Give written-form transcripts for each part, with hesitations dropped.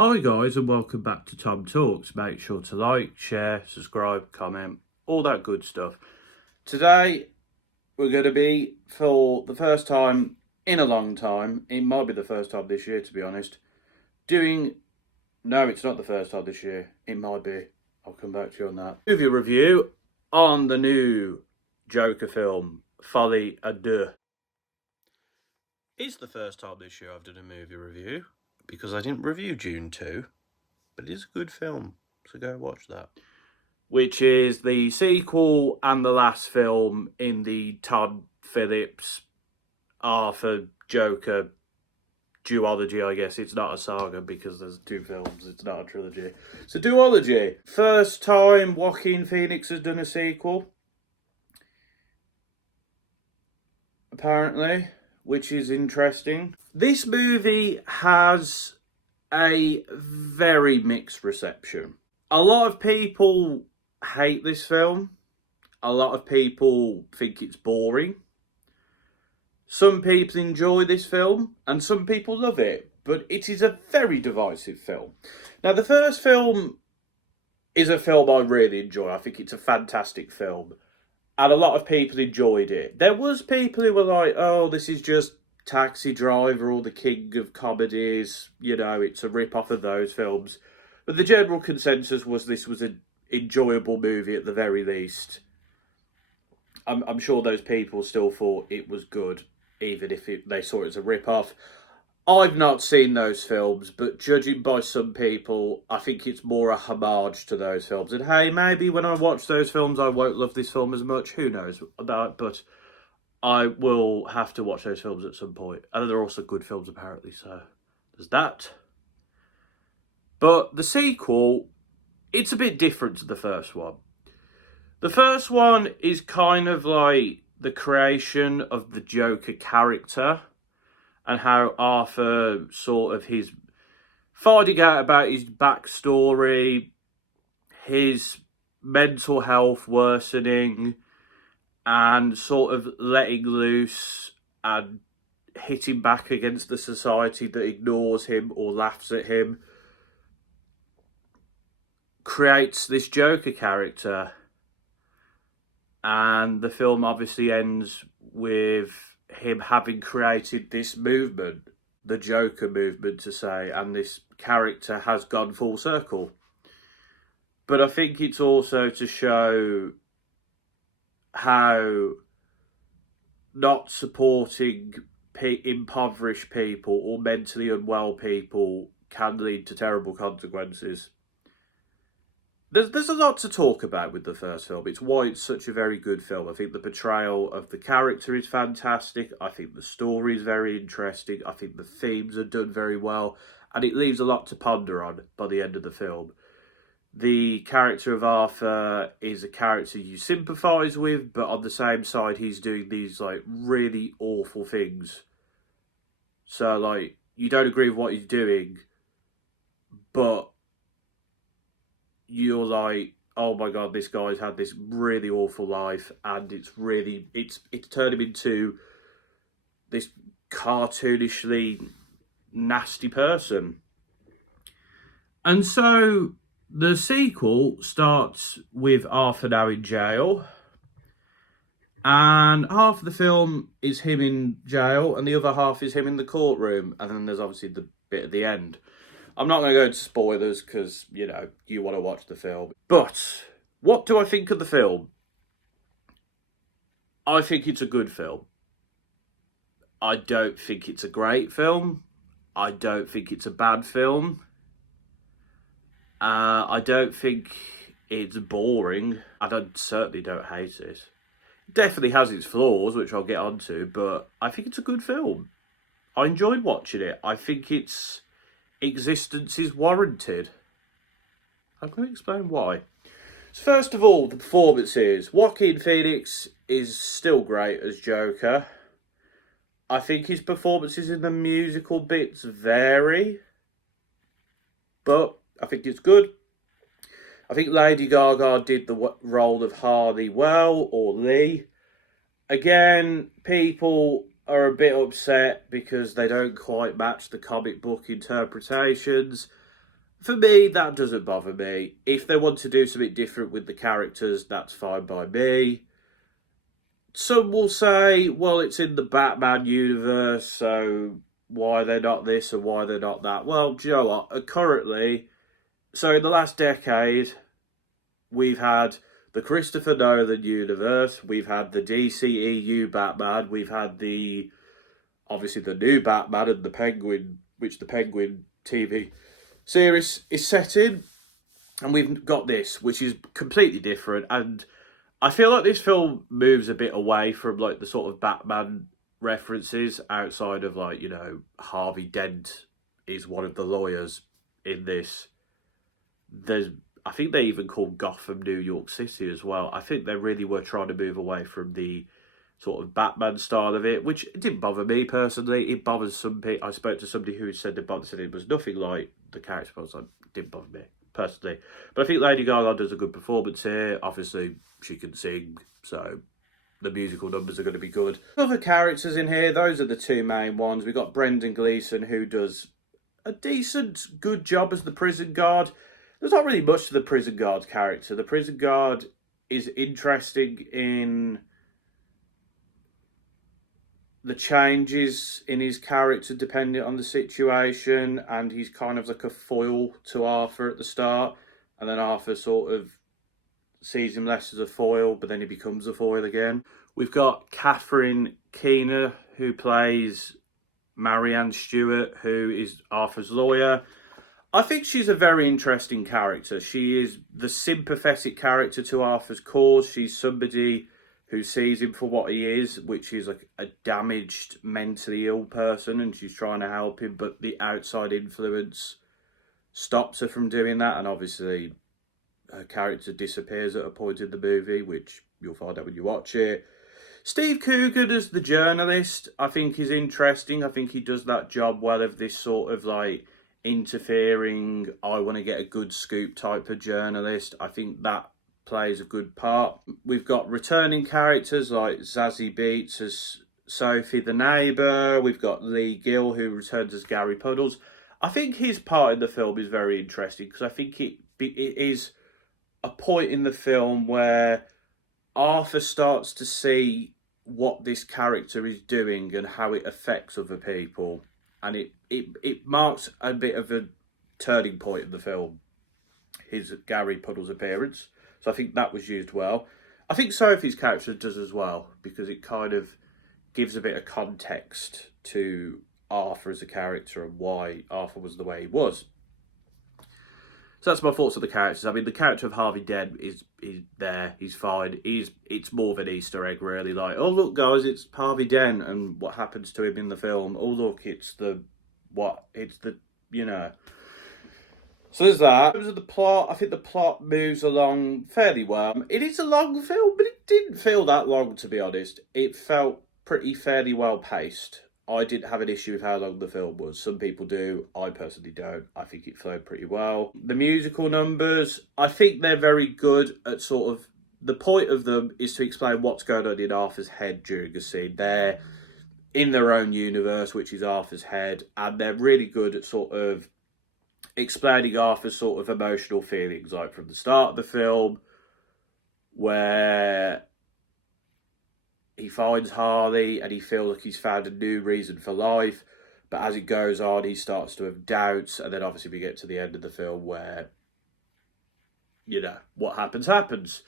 Hi guys and welcome back to TomTalks. Make sure to like, share, subscribe, comment, all that good stuff. Today we're going to be, for the first time in a long time, it might be the first time this year to be honest, no, it's not the first time this year, it might be, I'll come back to you on that. Movie review on the new Joker film, Folie à Deux. It's the first time this year I've done a movie review, because I didn't review Dune 2, but it is a good film, so go watch that. Which is the sequel and the last film in the Todd Philips Arthur Joker duology, I guess. It's not a saga because there's two films, it's not a trilogy. It's a duology. First time Joaquin Phoenix has done a sequel, apparently, which is interesting. This movie has a very mixed reception. A lot of people hate this film. A lot of people think it's boring. Some people enjoy this film and some people love it, but it is a very divisive film. Now, the first film is a film I really enjoy. I think it's a fantastic film, and a lot of people enjoyed it. There was people who were like, oh, this is just Taxi Driver or The King of Comedies, you know, it's a rip-off of those films. But the general consensus was this was an enjoyable movie at the very least. I'm sure those people still thought it was good, even if they saw it as a rip-off. I've not seen those films, but judging by some people, I think it's more a homage to those films. And hey, maybe when I watch those films, I won't love this film as much. Who knows? But I will have to watch those films at some point. And they're also good films, apparently, so there's that. But the sequel, it's a bit different to the first one. The first one is kind of like the creation of the Joker character and how Arthur sort of his finding out about his backstory, his mental health worsening, and sort of letting loose and hitting back against the society that ignores him or laughs at him, creates this Joker character. And the film obviously ends with him having created this movement, the Joker movement to say, and this character has gone full circle. But I think it's also to show how not supporting impoverished people or mentally unwell people can lead to terrible consequences. There's a lot to talk about with the first film. It's why it's such a very good film. I think the portrayal of the character is fantastic. I think the story is very interesting. I think the themes are done very well. And it leaves a lot to ponder on by the end of the film. The character of Arthur is a character you sympathise with, but on the same side, he's doing these like really awful things. So like, you don't agree with what he's doing, but you're like, oh my god, this guy's had this really awful life, and it's turned him into this cartoonishly nasty person. And so the sequel starts with Arthur now in jail, and half of the film is him in jail and the other half is him in the courtroom, and then there's obviously the bit at the end. I'm not going to go into spoilers because, you know, you want to watch the film. But what do I think of the film? I think it's a good film. I don't think it's a great film. I don't think it's a bad film. I don't think it's boring. I certainly don't hate it. It definitely has its flaws, which I'll get onto, but I think it's a good film. I enjoyed watching it. I think its existence is warranted. I'm going to explain why. So first of all, the performances. Joaquin Phoenix is still great as Joker. I think his performances in the musical bits vary, but I think it's good. I think Lady Gaga did the role of Harley well, or Lee. Again, people are a bit upset because they don't quite match the comic book interpretations. For me, that doesn't bother me. If they want to do something different with the characters, that's fine by me. Some will say, well, it's in the Batman universe, so why they're not this and why they're not that. Well, do you know what? Currently, so in the last decade, we've had the Christopher Nolan universe, we've had the DCEU Batman, we've had obviously the new Batman and the Penguin, which the Penguin TV series is set in, and we've got this, which is completely different. And I feel like this film moves a bit away from like the sort of Batman references outside of like, you know, Harvey Dent is one of the lawyers in this. I think they even called Gotham New York City as well. I think they really were trying to move away from the sort of Batman style of it, which didn't bother me personally. It bothers some people. I spoke to somebody who said it was nothing like the character, but it didn't bother me personally. But I think Lady Gaga does a good performance here. Obviously, she can sing, so the musical numbers are going to be good. Other characters in here, those are the two main ones. We've got Brendan Gleeson, who does a decent, good job as the prison guard. There's not really much to the prison guard character. The prison guard is interesting in the changes in his character depending on the situation, and he's kind of like a foil to Arthur at the start, and then Arthur sort of sees him less as a foil, but then he becomes a foil again. We've got Catherine Keener, who plays Marianne Stewart, who is Arthur's lawyer. I think she's a very interesting character. She is the sympathetic character to Arthur's cause. She's somebody who sees him for what he is, which is like a damaged, mentally ill person, and she's trying to help him, but the outside influence stops her from doing that, and obviously her character disappears at a point in the movie, which you'll find out when you watch it. Steve Coogan as the journalist, I think is interesting. I think he does that job well of this sort of like interfering, I want to get a good scoop type of journalist. I think that plays a good part. We've got returning characters like Zazie Beetz as Sophie the neighbour. We've got Lee Gill, who returns as Gary Puddles. I think his part in the film is very interesting because I think it is a point in the film where Arthur starts to see what this character is doing and how it affects other people. And it marks a bit of a turning point in the film, his Gary Puddles appearance. So I think that was used well. I think Sophie's character does as well, because it kind of gives a bit of context to Arthur as a character and why Arthur was the way he was. So that's my thoughts on the characters. I mean, the character of Harvey Dent is there. He's fine. It's more of an Easter egg, really. Like, oh, look, guys, it's Harvey Dent and what happens to him in the film. Oh, look, you know. So there's that. In terms of the plot, I think the plot moves along fairly well. It is a long film, but it didn't feel that long, to be honest. It felt fairly well paced. I didn't have an issue with how long the film was. Some people do. I personally don't. I think it flowed pretty well. The musical numbers, I think they're very good at sort of... The point of them is to explain what's going on in Arthur's head during a scene. They're in their own universe, which is Arthur's head, and they're really good at sort of explaining Arthur's sort of emotional feelings, like from the start of the film, where he finds Harley and he feels like he's found a new reason for life, but as it goes on, he starts to have doubts, and then obviously we get to the end of the film where, you know, what happens.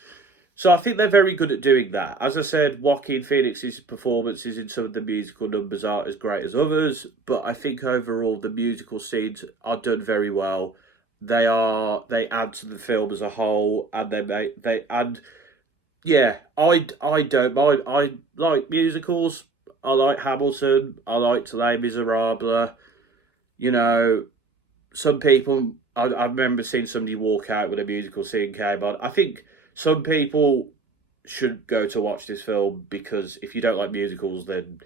So I think they're very good at doing that. As I said, Joaquin Phoenix's performances in some of the musical numbers aren't as great as others, but I think overall the musical scenes are done very well. They add to the film as a whole, and yeah, I don't mind. I like musicals. I like Hamilton. I liked Les Miserables. You know, some people... I remember seeing somebody walk out when a musical scene came on. I think some people should go to watch this film, because if you don't like musicals, then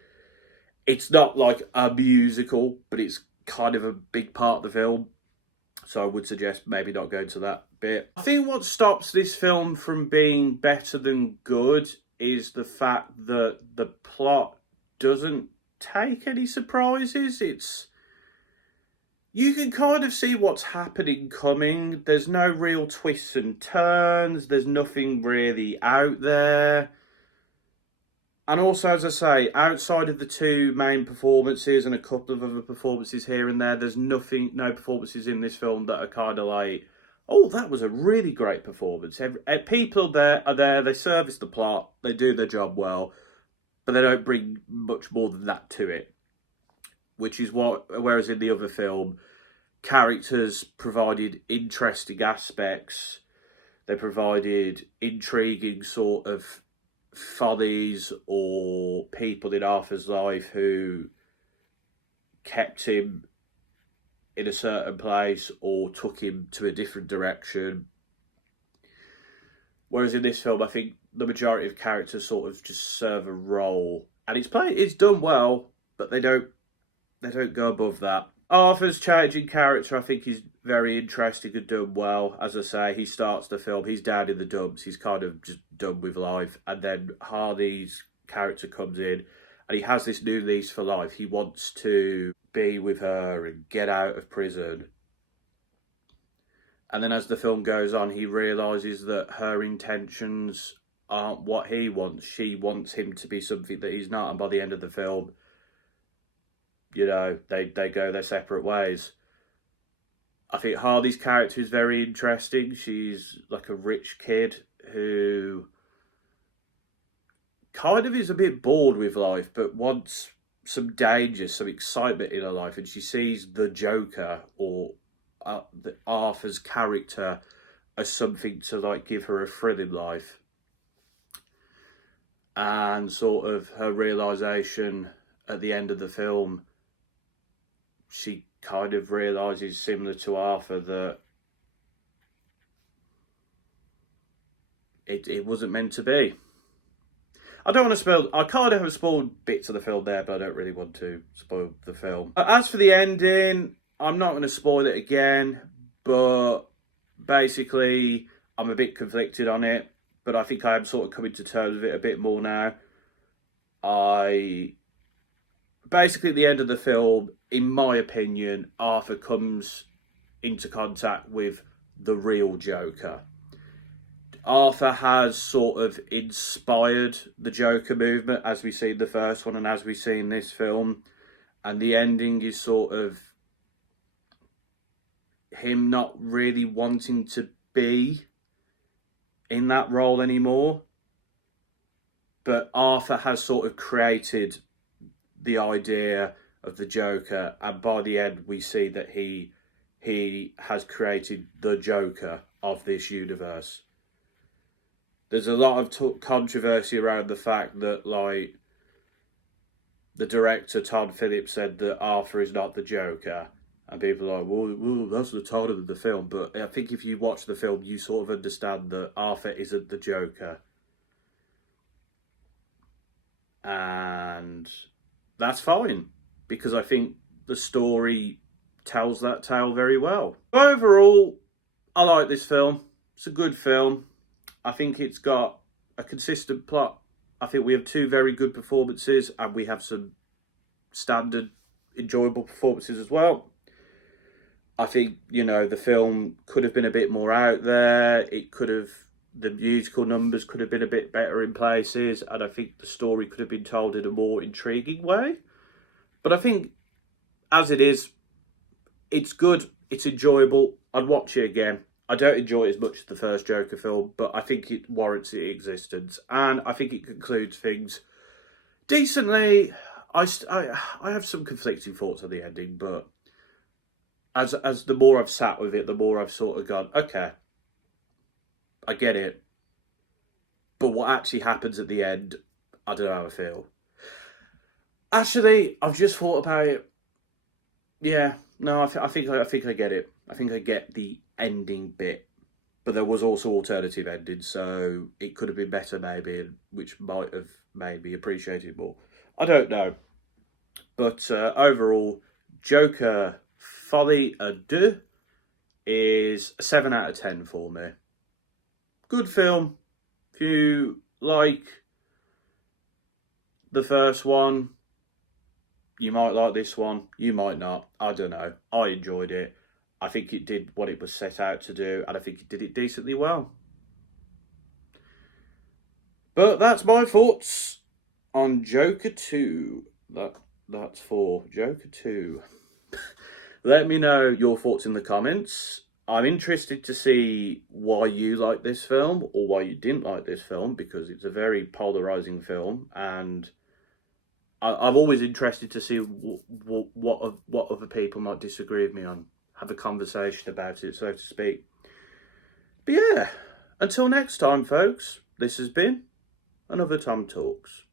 it's not like a musical, but it's kind of a big part of the film. So I would suggest maybe not going to that bit. I think what stops this film from being better than good is the fact that the plot doesn't take any surprises. you can kind of see what's happening coming. There's no real twists and turns. There's nothing really out there. And also, as I say, outside of the two main performances and a couple of other performances here and there, there's no performances in this film that are kind of like, oh, that was a really great performance. People there are there, they service the plot, they do their job well, but they don't bring much more than that to it. Which is whereas in the other film, characters provided interesting aspects, they provided intriguing sort of follies or people in Arthur's life who kept him in a certain place or took him to a different direction. Whereas in this film, I think the majority of characters sort of just serve a role, and it's done well, but they don't go above that. Arthur's changing character, I think, is very interesting and done well. As I say, he starts the film, he's down in the dumps, he's kind of just done with life, and then Hardy's character comes in, and he has this new lease for life. He wants to be with her and get out of prison. And then as the film goes on, he realises that her intentions aren't what he wants. She wants him to be something that he's not, and by the end of the film, you know, they go their separate ways. I think Hardy's character is very interesting. She's like a rich kid who kind of is a bit bored with life, but wants some danger, some excitement in her life. And she sees the Joker or the Arthur's character as something to like give her a thrill in life. And sort of her realisation at the end of the film, she kind of realises, similar to Arthur, that it wasn't meant to be. I don't want to spoil. I kind of have spoiled bits of the film there, but I don't really want to spoil the film. As for the ending, I'm not going to spoil it again, but basically, I'm a bit conflicted on it. But I think I am sort of coming to terms with it a bit more now. Basically, at the end of the film, in my opinion, Arthur comes into contact with the real Joker. Arthur has sort of inspired the Joker movement, as we see in the first one and as we see in this film. And the ending is sort of him not really wanting to be in that role anymore. But Arthur has sort of created the idea of the Joker, and by the end we see that he has created the Joker of this universe. There's a lot of controversy around the fact that, like, the director Todd Philips said that Arthur is not the Joker, and people are like, well, that's the title of the film. But I think if you watch the film, you sort of understand that Arthur isn't the Joker, and that's fine, because I think the story tells that tale very well. Overall, I like this film. It's a good film. I think it's got a consistent plot. I think we have two very good performances, and we have some standard, enjoyable performances as well. I think, you know, the film could have been a bit more out there. The musical numbers could have been a bit better in places, and I think the story could have been told in a more intriguing way. But I think, as it is, it's good, it's enjoyable. I'd watch it again. I don't enjoy it as much as the first Joker film, but I think it warrants its existence, and I think it concludes things decently. I have some conflicting thoughts on the ending, but as the more I've sat with it, the more I've sort of gone, okay, I get it. But what actually happens at the end, I don't know how I feel. Actually, I've just thought about it. Yeah, no, I think I get it. I think I get the ending bit, but there was also alternative endings, so it could have been better maybe, which might have made me appreciate it more. I don't know, but overall, Joker Folie Deux is a 7 out of 10 for me. Good film. If you like the first one, You might like this one, you might not. I don't know. I enjoyed it. I think it did what it was set out to do, and I think it did it decently well. But that's my thoughts on Joker 2. That's for Joker 2. Let me know your thoughts in the comments. I'm interested to see why you like this film or why you didn't like this film, because it's a very polarizing film, and I'm always interested to see what other people might disagree with me on. Have a conversation about it, so to speak. But yeah, until next time, folks, this has been another Tom Talks.